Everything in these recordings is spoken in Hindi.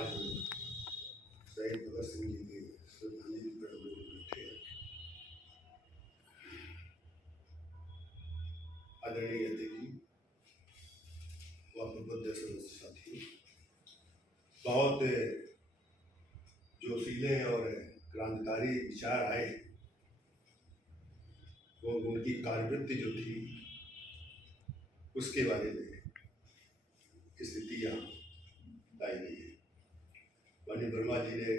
आज शहीद भगत सिंह जी की श्रद्धांजलि पर हम लोग बैठे हैं। आदरणीय अतिथि व प्रबुद्ध साथी, बहुत जोशीले और क्रांतिकारी विचार आए वो उनकी कार्यवृत्ति जो थी उसके बारे में स्थितियाँ लाई गई है। वानी वर्मा जी ने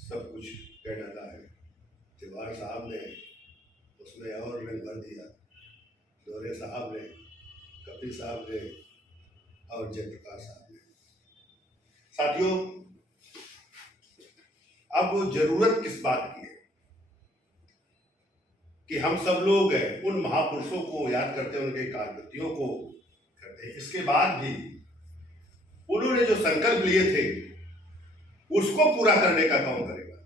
सब कुछ कह डाला है। जवाहर साहब ने उसमें और रंग भर दिया, दोहरे साहब ने, कपिल साहब ने और जयप्रकाश साहब ने। साथियों, अब जरूरत किस बात की है कि हम सब लोग उन महापुरुषों को याद करते हैं, उनके कार्यकृतियों को करते हैं। इसके बाद भी उन्होंने जो संकल्प लिए थे उसको पूरा करने का काम करेगा,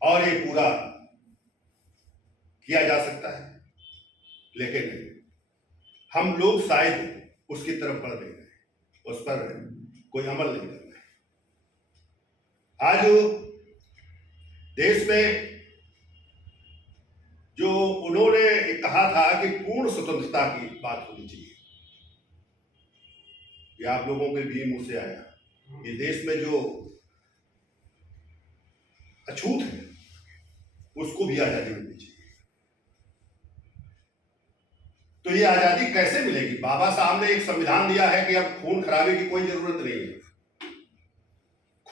और ये पूरा किया जा सकता है। लेकिन हम लोग शायद उसकी तरफ बढ़ नहीं रहे, उस पर कोई अमल नहीं कर रहे। आज देश में जो उन्होंने कहा था कि पूर्ण स्वतंत्रता की बात होनी चाहिए, ये आप लोगों के भी मुंह से आया। ये देश में जो अछूत है उसको भी आजादी मिलनी चाहिए। तो ये आजादी कैसे मिलेगी? बाबा साहब ने एक संविधान दिया है कि अब खून खराबे की कोई जरूरत नहीं है।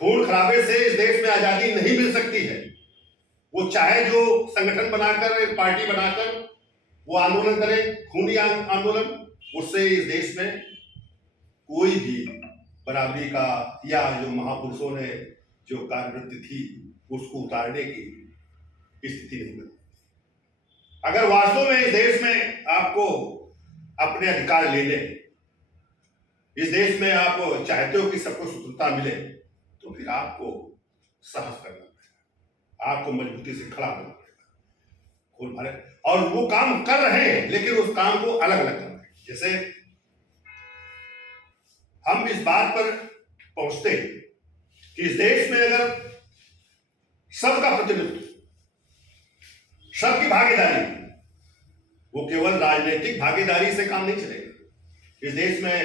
खून खराबे से इस देश में आजादी नहीं मिल सकती है। वो चाहे जो संगठन बनाकर, एक पार्टी बनाकर वो आंदोलन करे, खूनी आंदोलन, उससे इस देश में कोई भी बराबरी का या जो महापुरुषों ने जो कार्यवृत्ति थी उसको उतारने की स्थिति नहीं बनी। अगर वास्तव में इस देश में आपको अपने अधिकार लेने, इस देश में आप चाहते हो कि सबको स्वतंत्रता मिले, तो फिर आपको साहस करना पड़ेगा, आपको मजबूती से खड़ा होना पड़ेगा। और वो काम कर रहे हैं, लेकिन उस काम को अलग अलग कर रहे हैं। जैसे हम इस बात पर पहुंचते हैं कि इस देश में अगर सबका प्रतिनिधित्व, सबकी भागीदारी, वो केवल राजनीतिक भागीदारी से काम नहीं चलेगा। इस देश में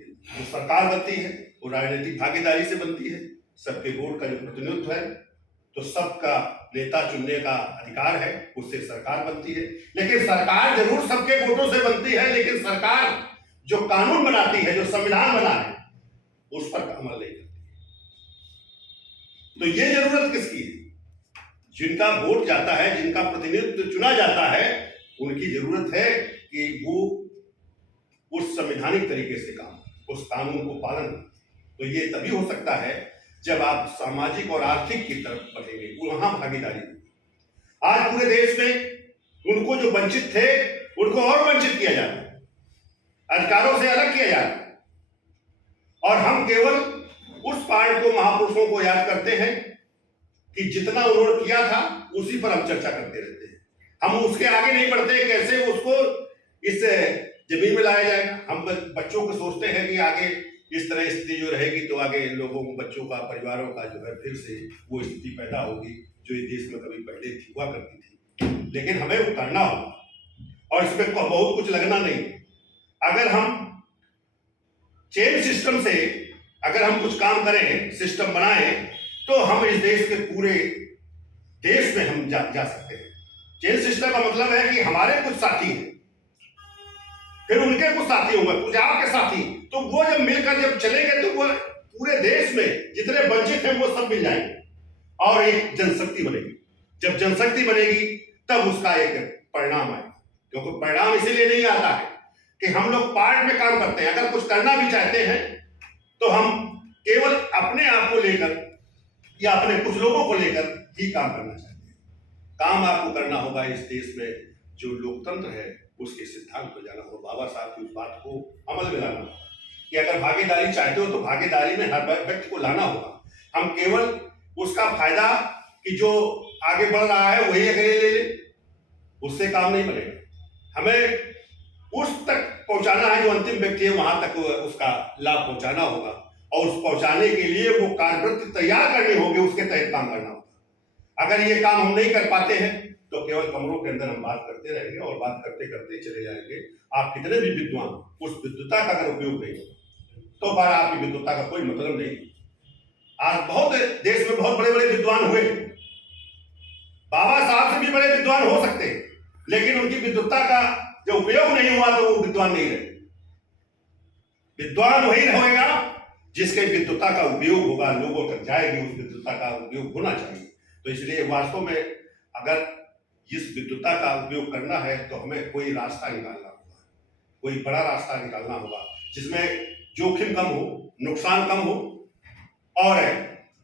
जो सरकार बनती है वो राजनीतिक भागीदारी से बनती है। सबके वोट का जो प्रतिनिधित्व है, तो सबका नेता चुनने का अधिकार है, उससे सरकार बनती है। लेकिन सरकार जरूर सबके वोटों से बनती है, लेकिन सरकार जो कानून बनाती है, जो संविधान बना है, उस पर अमल नहीं करती। तो ये जरूरत किसकी है? जिनका वोट जाता है, जिनका प्रतिनिधित्व चुना जाता है, उनकी जरूरत है कि वो उस संवैधानिक तरीके से काम, उस कानून को पालन। तो ये तभी हो सकता है जब आप सामाजिक और आर्थिक की तरफ बढ़ेंगे, वहां भागीदारी। आज पूरे देश में उनको जो वंचित थे उनको और वंचित किया जा रहा है, अधिकारों से अलग किया जा रहा है। और हम केवल उस पार्ट को, महापुरुषों को याद करते हैं कि जितना उन्होंने किया था उसी पर हम चर्चा करते रहते हैं। हम उसके आगे नहीं बढ़ते कैसे उसको इस जमीन में लाया जाएगा। हम बच्चों को सोचते हैं कि आगे इस तरह स्थिति जो रहेगी तो आगे लोगों को, बच्चों का, परिवारों का जो है फिर से वो स्थिति पैदा होगी जो इस देश में कभी पहले थी, हुआ करती थी। लेकिन हमें वो करना होगा और इसमें बहुत कुछ लगना नहीं। अगर हम चेन सिस्टम से अगर हम कुछ काम करें, सिस्टम बनाएं, तो हम इस देश के पूरे देश में हम जा सकते हैं। चेन सिस्टम का मतलब है कि हमारे कुछ साथी हैं, फिर उनके कुछ साथी होंगे, कुछ आपके साथी, तो वो जब मिलकर जब चलेंगे तो वो पूरे देश में जितने वंचित हैं वो सब मिल जाएंगे और एक जनशक्ति बनेगी। जब जनशक्ति बनेगी तब उसका एक परिणाम आएगा। क्योंकि परिणाम इसीलिए नहीं आता है कि हम लोग पार्ट में काम करते हैं। अगर कुछ करना भी चाहते हैं तो हम केवल अपने आप को लेकर या अपने कुछ लोगों को लेकर ही काम करना चाहते हैं। काम आपको करना होगा इस देश में जो लोकतंत्र है उसके सिद्धांत पर जाना होगा। बाबा साहब की उस बात को अमल में लाना होगा कि अगर भागीदारी चाहते हो तो भागीदारी में हर व्यक्ति को लाना होगा। हम केवल उसका फायदा कि जो आगे बढ़ रहा है वही अगर ले ले, उससे काम नहीं बनेगा। हमें उस तक पहुंचाना है, जो अंतिम व्यक्ति है वहां तक उसका लाभ पहुंचाना होगा, और उस पहुंचाने के लिए वो कार्यवृत्ति तैयार करनी होगी, उसके तहत काम करना होगा। अगर ये काम हम नहीं कर पाते हैं तो केवल कमरों के अंदर हम बात करते रहेंगे और बात करते करते चले जाएंगे। आप कितने भी विद्वान, उस विद्वता का अगर उपयोग नहीं होगा तो बार आपकी विद्वता का कोई मतलब नहीं। आज बहुत देश में बहुत बड़े बड़े विद्वान हुए, बाबा साहब से भी बड़े विद्वान हो सकते हैं, लेकिन उनकी विद्वता का जो उपयोग नहीं हुआ तो वो विद्वान नहीं रहे। विद्वान वही रहेगा जिसके विद्वता का उपयोग होगा, लोगों तक जाएगी, उस विद्वता का उपयोग होना चाहिए। तो इसलिए वास्तव में अगर इस विद्वता का उपयोग करना है तो हमें कोई रास्ता निकालना होगा, कोई बड़ा रास्ता निकालना होगा जिसमें जोखिम कम हो, नुकसान कम हो, और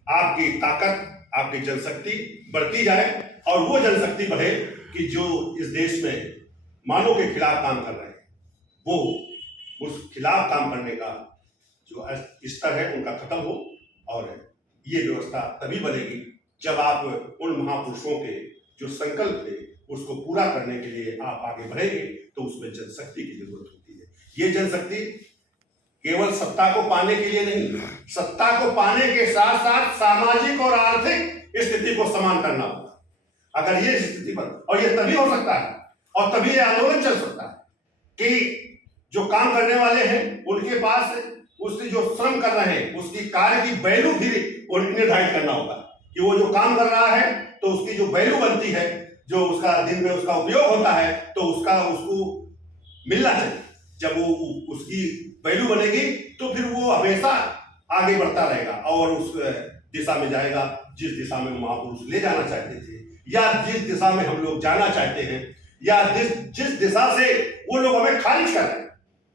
आपकी ताकत, आपकी जनशक्ति बढ़ती जाए, और वो जनशक्ति बढ़े कि जो इस देश में मानव के खिलाफ काम कर रहे हैं, वो उस खिलाफ काम करने का जो स्तर है उनका खत्म हो। और ये व्यवस्था तभी बनेगी जब आप उन महापुरुषों के जो संकल्प थे उसको पूरा करने के लिए आप आगे बढ़ेंगे, तो उसमें जनशक्ति की जरूरत होती है। ये जनशक्ति केवल सत्ता को पाने के लिए नहीं, सत्ता को पाने के साथ साथ सामाजिक और आर्थिक स्थिति को समान करना होगा। अगर ये स्थिति पर, और ये तभी हो सकता है और तभी ये आंदोलन चल सकता है कि जो काम करने वाले हैं उनके पास उससे जो श्रम कर रहे हैं उसकी कार्य की वैल्यू भी निर्धारित करना होगा कि वो जो काम कर रहा है तो उसकी जो वैल्यू बनती है, जो उसका दिन में उसका उपयोग होता है, तो उसको मिलना चाहिए। जब वो उसकी वैल्यू बनेगी तो फिर वो हमेशा आगे बढ़ता रहेगा और उस दिशा में जाएगा जिस दिशा में महापुरुष ले जाना चाहते थे, या जिस दिशा में हम लोग जाना चाहते हैं, या जिस दिशा से वो लोग हमें खारिज कर रहे हैं,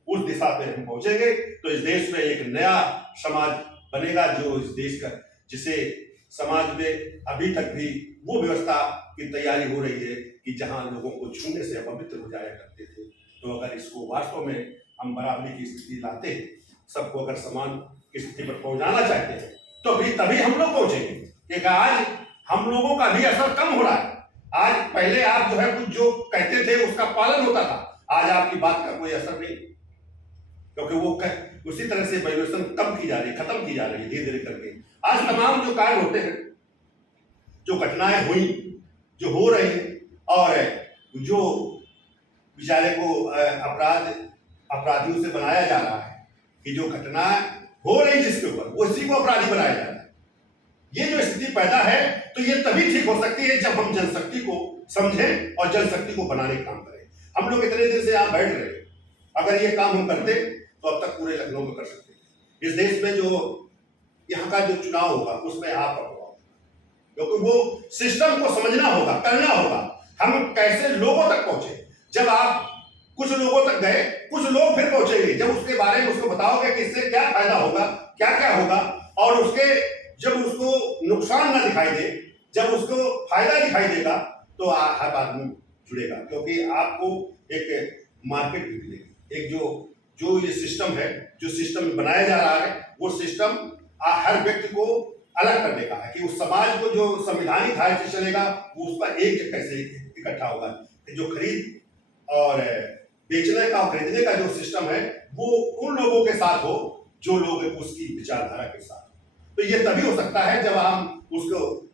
उस दिशा पे हम पहुंचेंगे तो इस देश में एक नया समाज बनेगा, जो इस देश का, जिसे समाज में अभी तक भी वो व्यवस्था की तैयारी हो रही है कि जहां लोगों को छूने से अपवित्र हो जाया करते थे। तो अगर इसको वास्तव में हम बराबरी की स्थिति लाते हैं, सबको अगर समान की स्थिति पर पहुंचाना चाहते हैं, तो भी तभी हम लोग पहुंचेंगे। क्योंकि आज हम लोगों का भी असर कम हो रहा है। आज पहले आप जो है कुछ जो कहते थे उसका पालन होता था, आज आपकी बात का कोई असर नहीं, क्योंकि वो उसी तरह से वैल्यूएशन कम की जा रही है, खत्म की जा रही है धीरे धीरे करके। आज तमाम जो कार्य होते हैं, जो घटनाएं हुई, जो हो रही है, और जो बेचारे को अपराधियों से बनाया जा रहा है कि जो घटना हो रही जिसके ऊपर उसी को अपराधी बनाया जा रहा है, ये जो स्थिति पैदा है तो ये तभी ठीक हो सकती है जब हम जनशक्ति को समझें और जनशक्ति को बनाने का काम करें। हम लोग इतने दिन से यहाँ बैठ रहे हैं, अगर ये काम हम करते तो अब तक पूरे लखनऊ में कर सकते थे। इस देश में जो यहाँ का जो चुनाव होगा उसमें आपका प्रभाव, क्योंकि वो सिस्टम को समझना होगा, करना होगा, हम कैसे लोगों तक पहुंचे। जब आप कुछ लोगों तक गए, कुछ लोग फिर पहुंचेंगे, जब उसके बारे में उसको बताओगे कि इससे क्या फायदा होगा, क्या क्या होगा, और उसके जब उसको नुकसान ना दिखाई दे, जब उसको फायदा दिखाई देगा, तो हर आदमी जुड़ेगा, क्योंकि आपको एक मार्केट भी मिलेगी। एक जो ये सिस्टम है, जो सिस्टम बनाया जा रहा है, वो सिस्टम हर व्यक्ति को अलग करने का है कि उस समाज को जो संविधानिक धारा से चलेगा वो उसका एक कैसे इकट्ठा होगा। जो खरीद और बेचने का और खरीदने का जो सिस्टम है वो उन लोगों के साथ हो जो लोग उसकी विचारधारा के साथ। तो ये तभी हो सकता है जब हम उसको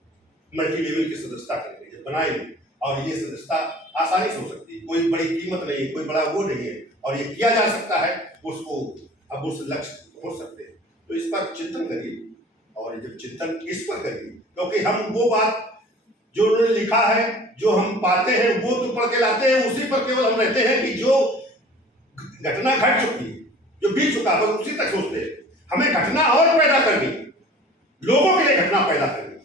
मल्टी लेवल की सदस्यता करेंगे, बनाएंगे, और ये सदस्यता आसानी से हो सकती है, कोई बड़ी कीमत नहीं है, कोई बड़ा वो नहीं है, और ये किया जा सकता है, उसको अब उस लक्ष्य पहुंच सकते हैं। तो इस पर चिंतन करिए, और जब चिंतन इस पर करिए, क्योंकि हम वो बात जो उन्होंने लिखा है, जो हम पाते हैं वो तो पढ़ के लाते हैं, उसी पर केवल हम रहते हैं कि जो घटना घट चुकी है, जो बीत चुका है, उसी तक सोचते हैं। हमें घटना और पैदा करनी, लोगों के लिए घटना पैदा करनी,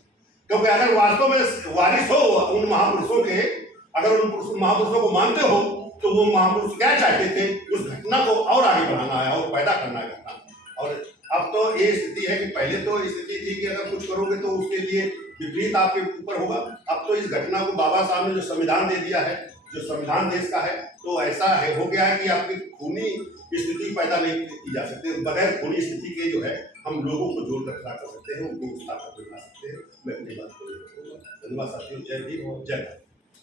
क्योंकि अगर वास्तव में वारिस हो उन महापुरुषों के, अगर उन महापुरुषों को मानते हो, तो वो महापुरुष क्या चाहते थे, उस घटना को और आगे बढ़ाना है और पैदा करना है घटना। और अब तो ये स्थिति है कि पहले तो स्थिति थी कि अगर कुछ करोगे तो उसके लिए विपरीत आपके ऊपर होगा। अब तो इस घटना को बाबा साहब ने जो संविधान दे दिया है, जो संविधान देश का है, तो ऐसा है हो गया है कि आपकी खूनी स्थिति पैदा नहीं की जा सकती। बगैर खूनी स्थिति के जो है हम लोगों को जोड़कर खड़ा कर सकते हैं, उनको उस ताकत बना सकते हैं। मैं अपनी बात को धन्यवाद साथियों। जय भीम, जय भारत।